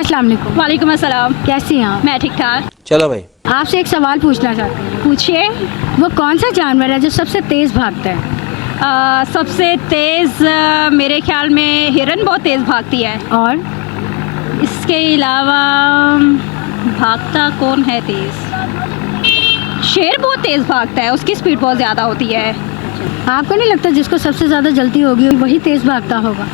अस्सलाम वालेकुम। वालेकुम अस्सलाम। कैसी हैं आप? मैं ठीक ठाक। चलो भाई, आपसे एक सवाल पूछना चाहती हूँ। पूछिए। वो कौन सा जानवर है जो सबसे तेज़ भागता है? सबसे तेज़ मेरे ख्याल में हिरन बहुत तेज़ भागती है। और इसके अलावा भागता कौन है तेज़? शेर बहुत तेज़ भागता है, उसकी स्पीड बहुत ज़्यादा होती है। आपको नहीं लगता जिसको सबसे ज़्यादा जल्दी होगी वही तेज़ भागता होगा?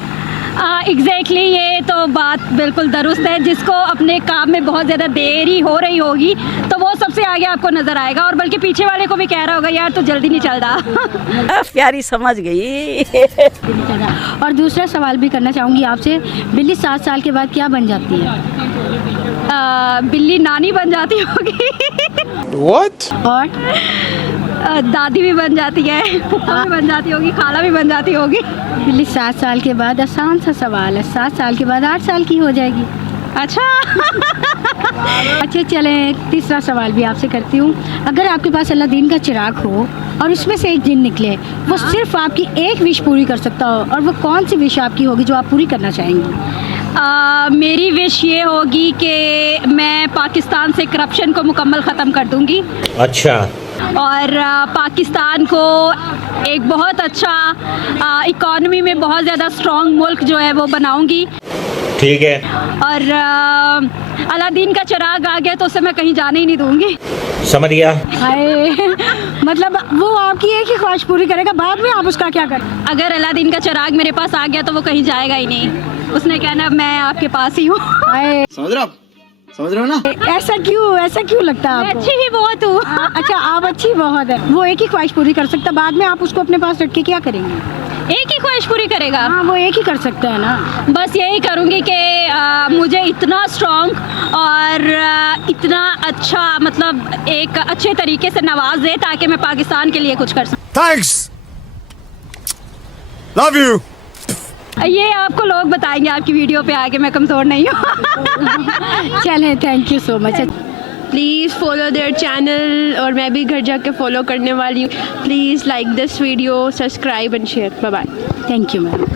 एग्जैक्टली, ये तो बात बिल्कुल दुरुस्त है। जिसको अपने काम में बहुत ज़्यादा देरी हो रही होगी तो वो सबसे आगे आपको नज़र आएगा, और बल्कि पीछे वाले को भी कह रहा होगा यार तो जल्दी नहीं चलता। प्यारी समझ गई। और दूसरा सवाल भी करना चाहूँगी आपसे, बिल्ली 7 साल के बाद क्या बन जाती है? बिल्ली नानी बन जाती होगी। व्हाट? और दादी भी बन जाती है, फूफा भी बन जाती होगी, खाला भी बन जाती होगी। बिल्ली 7 साल के बाद, आसान सा सवाल है, 7 साल के बाद 8 साल की हो जाएगी। अच्छा। अच्छा चलें, तीसरा सवाल भी आपसे करती हूँ। अगर आपके पास अलादीन का चिराग हो और उसमें से एक जिन निकले, वो सिर्फ आपकी एक विश पूरी कर सकता हो, और वो कौन सी विश आपकी होगी जो आप पूरी करना चाहेंगी? मेरी विश ये होगी कि मैं पाकिस्तान से करप्शन को मुकम्मल ख़त्म कर दूंगी। अच्छा। और पाकिस्तान को एक बहुत अच्छा इकॉनमी में बहुत ज़्यादा स्ट्रॉन्ग मुल्क जो है वो बनाऊंगी। ठीक है। और अलादीन का चिराग आ गया तो उसे मैं कहीं जाने ही नहीं दूंगी। समझ गया। हाय, मतलब वो आपकी एक ही ख्वाहिश पूरी करेगा, बाद में आप उसका क्या करें? अगर अलादीन का चिराग मेरे पास आ गया तो वो कहीं जाएगा ही नहीं, उसने कहना मैं आपके पास ही हूँ। हाय, समझ रहे हो ना? ऐसा क्यों लगता है मैं आपको? अच्छी ही बहुत हूँ। अच्छा, आप अच्छी बहुत है। वो एक ही ख्वाहिश पूरी कर सकता, बाद में आप उसको अपने पास रख के क्या करेंगे? एक ही ख्वाहिश पूरी करेगा। हाँ, वो एक ही कर सकता है ना। बस यही करूँगी कि मुझे इतना स्ट्रॉन्ग और इतना अच्छा, मतलब एक अच्छे तरीके से नवाज दे ताकि मैं पाकिस्तान के लिए कुछ कर सकूँ। Thanks, love you. ये आपको लोग बताएंगे आपकी वीडियो पे आके, मैं कमज़ोर नहीं हूँ। चलें, thank you so much. Please follow their channel, और मैं भी घर जाके फॉलो करने वाली हूँ। Please like this video, subscribe and share. Bye bye. Thank you ma'am.